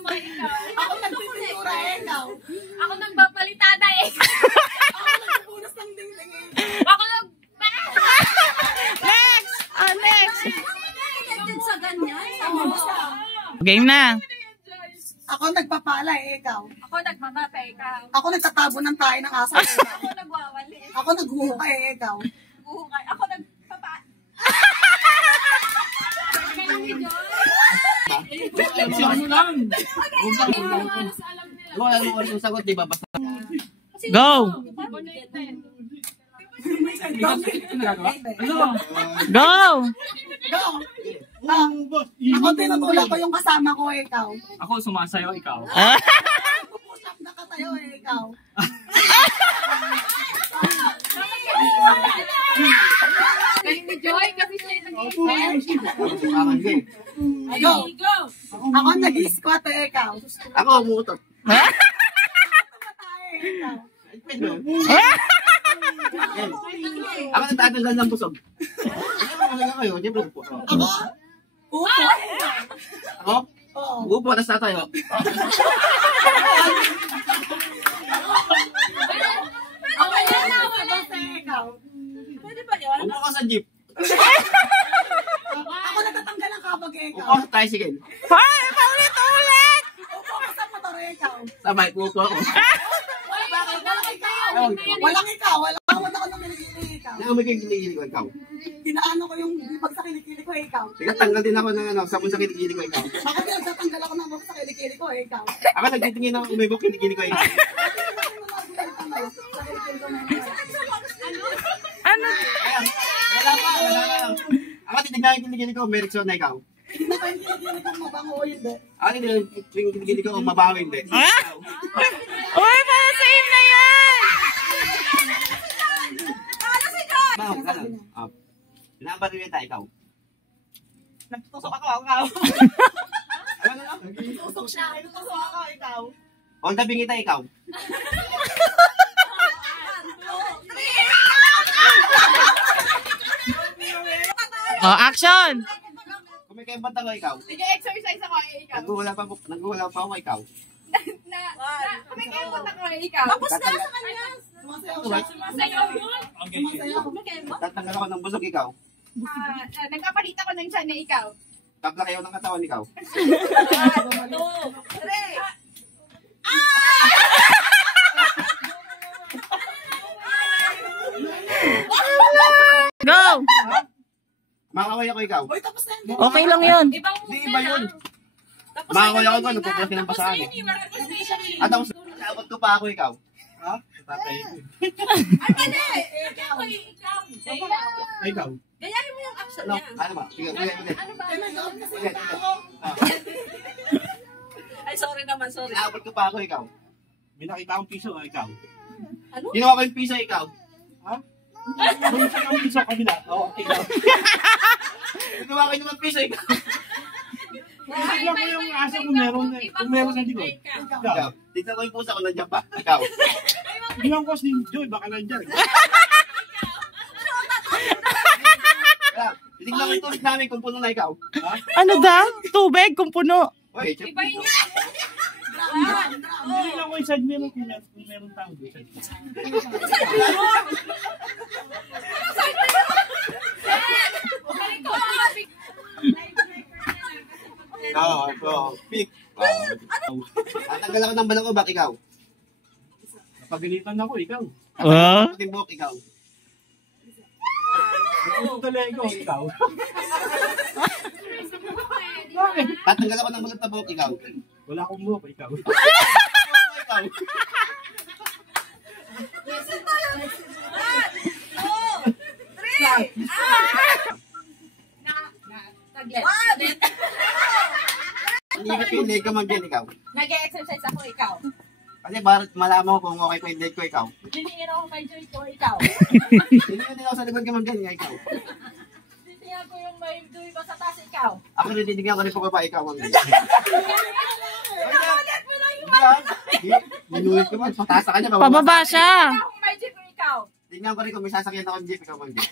naman ikaw. Ako nagtitintura ikaw. Ako nagpapalitada Ako nagpupunas ng dingding Ako nag... Next! Next! sa ganyan. Game na. Ako nagpapala ikaw. Ako nagmamapa ikaw. Ako nagtatabo ng tayo ng aso Ako nagwawali. Ako naghuhukay ikaw. Guhukay. Ako nagpapa... Ano lang? Wala mo ano sagot, di ba? Basta. Go! Ano? Go! Go! Ako tinutulak ko yung kasama ko ikaw. Ako sumasayaw, ikaw. Pupush up na katayo ikaw. Kayo ni Joy kasi siya yung nag-iisip. Go! Ako nag-squat ikaw. Ako umutot. Tumatay ikaw. Ako nagtatanggal ng busog. Ano kayo? Siyempre upo. Ako? Upo. Ako? Oo. Upo, tas tatayo. Ako yan na basta ikaw. Pwede ba yun? Upo ka sa jeep. Ako natatanggal ang kabag Upo ikaw. ka sa tricycle. Hoy! Paulit-ulit! Upo ka sa motor ikaw. Sa bike, upo ako. Walang ikaw. Walang ako ng kilikili ikaw. Hindi ako may kinikili ko, ikaw. Tinaano ko yung bag sa kilikili ko ikaw. Nagtatanggal din ako ng sabon sa kinikili ko, ikaw. Ako din nagtatanggal ako ng bag sa kilikili ko ikaw. Ako nagtitingin ng umibok kinikili ko, ikaw. Ano? Wala pa. Ako titignan yung kinikili ko, may reaksyon na ikaw. Hindi na kayo kilikili ko mabango o hindi. Ako titignan yung kinikili ko, mabaho hindi. Uy, para same na yan! Baho, ka lang. Pinabarin niya tayo, ikaw. Nagtusok ako. Ano na lang? Nagtusok siya. Nagtusok ako ikaw. On the bingita, ikaw. Oh, action! Kumikembat ako, ikaw. Nag-exercise ako ikaw. Nagwala pa ako, ikaw. Kumikemot ako ikaw. Tapos na sa kanya. Sumasayaw siya. Sumasayaw yun. Sumasayaw. Tatanggal ako ng busog, ikaw. Nagpapalit ako ng tiyan na ikaw. Tapla kayo ng katawan, ikaw. Go! Makakaway ako, ikaw. Uy, tapos na yun. Okay lang yun. Ibang Hindi, iba yun. Makakaway ako doon, nagpupusin ng basahan eh. At tapos, naabot ko pa ako, ikaw. Ha? Tatay. Ay, mali! Ikaw. Ikaw. Gayahin mo yung action Ano? niya. Ano ba? Sige, ulit. Ano ba? Ay, my God, kasi Ulit. ako. Ay, sorry naman, sorry. Naabot ko pa ako, ikaw. May nakita akong piso, ikaw. Ano? Ginawa ko yung piso, ikaw. May isa kang piso kabila. Oo, ikaw. Ginawa ko yung piso, ikaw. Bigla ko yung asa kung meron sa likod. Ikaw. Ikaw. Tignan ko yung pusa ko, nandiyan pa. Ikaw. Bilang ko si Joy, baka nandyan. Tignan ko yung tubig namin kung puno na ikaw. Ano daw? Tubig kung puno. Uy, Iba yun niya. Biglang ko yung side mirror kung meron tao doon. Oo, pick. Tatanggal ako ng balakubak, ikaw. Napagalitan ako, ikaw. Patimbok, ikaw. Tutulay ko, ikaw. Tatanggal ako ng balak na buhok, ikaw. Wala akong buhok, ikaw. Ikaw. Hindi ka pindig ka mag-yan, ikaw. Nag-exercise ako ikaw. Kasi para malaman ko kung okay pa yung leg ko, ikaw. Dinihira ko kay Joy ko, ikaw. Hindi ka din ako sa likod ka mag-yan, ikaw. Titingnan ko yung may Joy ba sa taas, ikaw. Ako nititignan ko rin pa ba ikaw mag-yan. Ulit mo lang yung Ninulit ko man, pataas sa kanya. Pababa siya. may Joy ko, ikaw. Tingnan ko rin kung may sasakyan ako ng jeep, ikaw mag-yan.